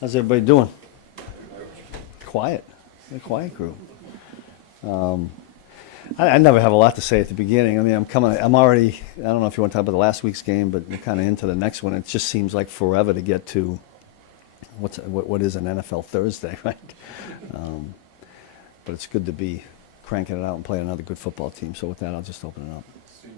How's everybody doing? Quiet. A quiet group. I never have a lot to say at the beginning. I mean, I'm already, I don't know if you want to talk about the last week's game, but we're kind of into the next one. It just seems like forever to get to what is an NFL Thursday, right? But it's good to be cranking it out and playing another good football team. So with that, I'll just open it up. Steve,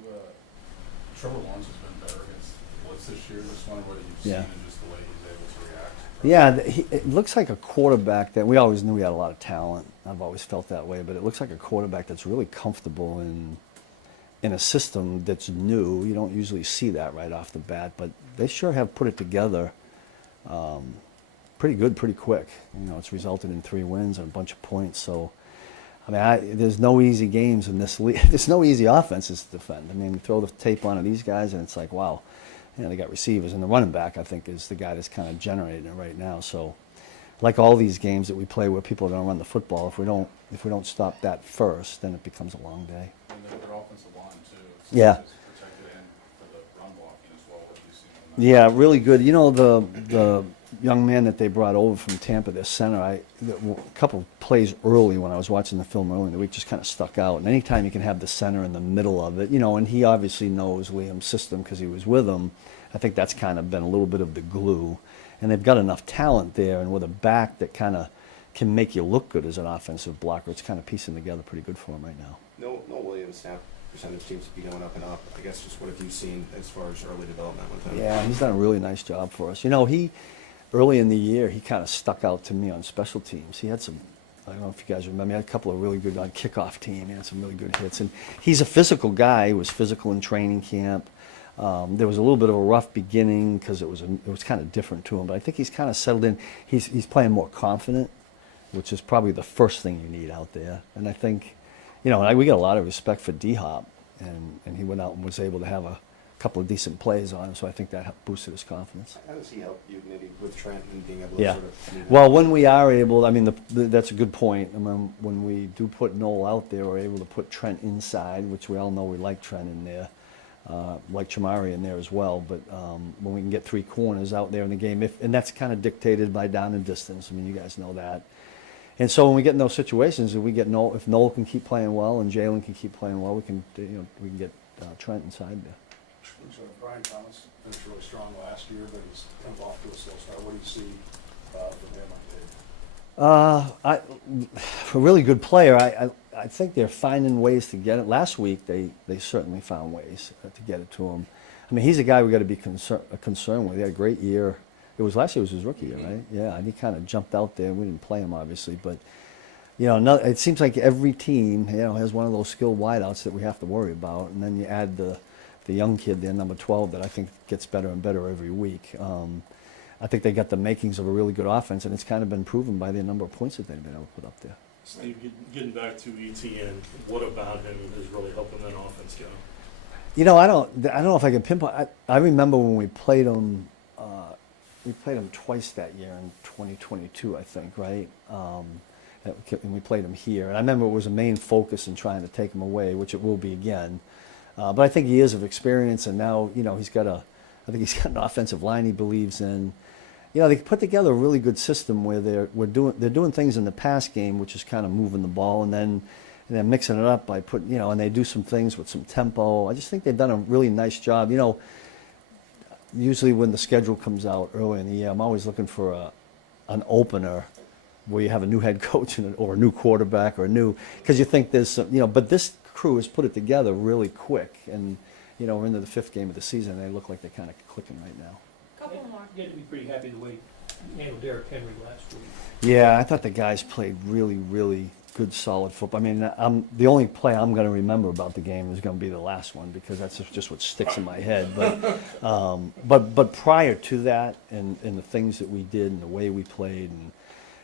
Trevor Lawrence has been better against the blitz this year. Just wondering what you've seen Yeah. and just the way he's able to react. Yeah, it looks like a quarterback that we always knew he had a lot of talent. I've always felt that way, but it looks like a quarterback that's really comfortable in a system that's new. You don't usually see that right off the bat, but they sure have put it together pretty good, pretty quick. You know, it's resulted in 3 wins and a bunch of points. So, I mean, there's no easy games in this league. There's no easy offenses to defend. I mean, you throw the tape onto these guys, and it's like, wow. You know, they got receivers, and the running back, I think, is the guy that's kind of generating it right now. So, like all these games that we play where people are going to run the football, if we don't stop that first, then it becomes a long day. And their offensive line too. Yeah. It's protected and for the run blocking as well. What have you seen on that? Yeah, really good. You know, the young man that they brought over from Tampa, their center, a couple plays early when I was watching the film early in the week just kind of stuck out. And anytime you can have the center in the middle of it, you know, and he obviously knows Liam's system because he was with him, I think that's kind of been a little bit of the glue. And they've got enough talent there, and with a back that kind of can make you look good as an offensive blocker, it's kind of piecing together pretty good for him right now. No Williams snap percentage seems to be going up and up. I guess just what have you seen as far as early development with him? Yeah, he's done a really nice job for us. You know, early in the year, he kind of stuck out to me on special teams. He had some, I don't know if you guys remember, he had a couple of really good on kickoff team. He had some really good hits. And he's a physical guy. He was physical in training camp. There was a little bit of a rough beginning because it was kind of different to him. But I think he's kind of settled in. He's playing more confident, which is probably the first thing you need out there. And I think, you know, we got a lot of respect for D-Hop. And he went out and was able to have a couple of decent plays on him, so I think that boosted his confidence. How does he help you maybe with Trent and being able to Yeah. sort of... Well, when we are able, I mean, that's a good point. I mean, when we do put Noel out there, we're able to put Trent inside, which we all know we like Trent in there, like Chamari in there as well. But when we can get 3 corners out there in the game, and that's kind of dictated by down and distance. I mean, you guys know that. And so when we get in those situations, if Noel can keep playing well and Jalen can keep playing well, we can get Trent inside there. Brian Thomas finished really strong last year, but he's kind of off to a slow start. What do you see from him? A really good player. I think they're finding ways to get it. Last week, they certainly found ways to get it to him. I mean, he's a guy we got to be concerned with. He had a great year. Last year was his rookie year, right? Yeah, and he kind of jumped out there. We didn't play him, obviously, but you know, it seems like every team, you know, has one of those skilled wideouts that we have to worry about, and then you add the young kid there, number 12, that I think gets better and better every week. I think they got the makings of a really good offense, and it's kind of been proven by the number of points that they've been able to put up there. Steve, getting back to ETN, what about him is really helping that offense go? You know, I don't know if I can pinpoint. I remember when we played him. We played him twice that year in 2022, I think, right? And we played him here. And I remember it was a main focus in trying to take him away, which it will be again. But I think years of experience, and now, you know, I think he's got an offensive line he believes in. You know, they put together a really good system where they're doing things in the pass game, which is kind of moving the ball, and then mixing it up by putting, you know, and they do some things with some tempo. I just think they've done a really nice job. You know, usually when the schedule comes out early in the year, I'm always looking for an opener where you have a new head coach or a new quarterback because you think there's some, you know, but this crew has put it together really quick, and you know, we're into the 5th game of the season, and they look like they're kind of clicking right now. Couple more. You had to be pretty happy the way you handled Derrick Henry last week. Yeah, I thought the guys played really, really good, solid football. I mean, the only play I'm going to remember about the game is going to be the last one because that's just what sticks in my head. But prior to that, and the things that we did and the way we played, and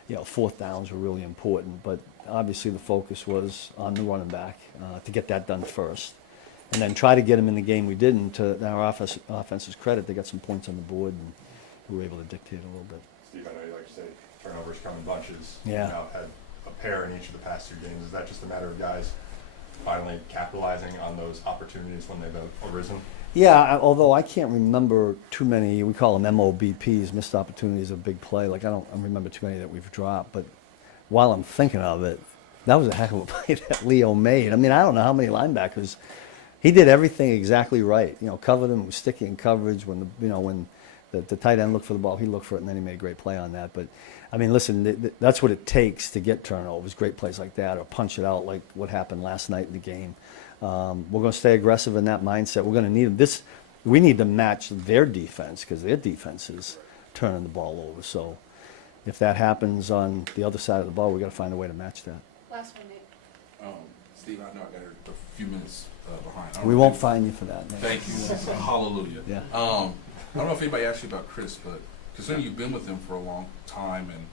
you know, 4th downs were really important. But obviously, the focus was on the running back to get that done first, and then try to get him in the game. We didn't. To our offense's credit, they got some points on the board, and we were able to dictate a little bit. Steve, I know you like to say turnovers come in bunches. Yeah. You now had a pair in each of the past 2 games. Is that just a matter of guys finally capitalizing on those opportunities when they've arisen? Yeah, although I can't remember too many, we call them MOBPs, missed opportunities of big play. Like, I don't remember too many that we've dropped. But while I'm thinking of it, that was a heck of a play that Leo made. I mean, I don't know how many linebackers. He did everything exactly right. You know, covered him, was sticky in coverage. When when the tight end looked for the ball, he looked for it, and then he made a great play on that. But, I mean, listen, that's what it takes to get turnovers, great plays like that, or punch it out like what happened last night in the game. We're going to stay aggressive in that mindset. We're going to need this. We need to match their defense because their defense is turning the ball over. So if that happens on the other side of the ball, we got to find a way to match that. Last one, Nate. Steve, I know I got a few minutes behind. I don't We know won't if fine you for that. Nate. Thank you. Hallelujah. Yeah. I don't know if anybody asked you about Chris, but considering you've been with him for a long time and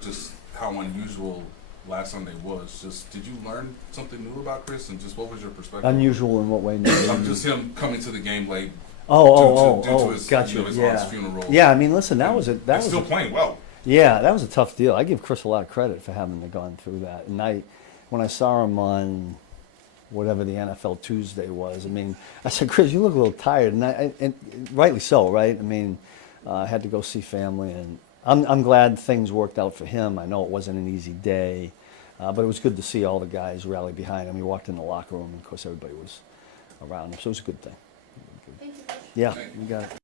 just how unusual last Sunday was, just did you learn something new about Chris and just what was your perspective? Unusual in what way? Nate? Just him coming to the game late. Oh, due to his, got you know, you. his Yeah. aunt's funeral. Yeah, I mean, listen, that was And still playing well. Yeah, that was a tough deal. I give Chris a lot of credit for having to gone through that. And when I saw him on whatever the NFL Tuesday was, I mean, I said, Chris, you look a little tired, and rightly so, right? I mean, I had to go see family, and I'm glad things worked out for him. I know it wasn't an easy day, but it was good to see all the guys rally behind him. We walked in the locker room, and of course everybody was around him, so it was a good thing. Thank you, Coach. Yeah, you got it.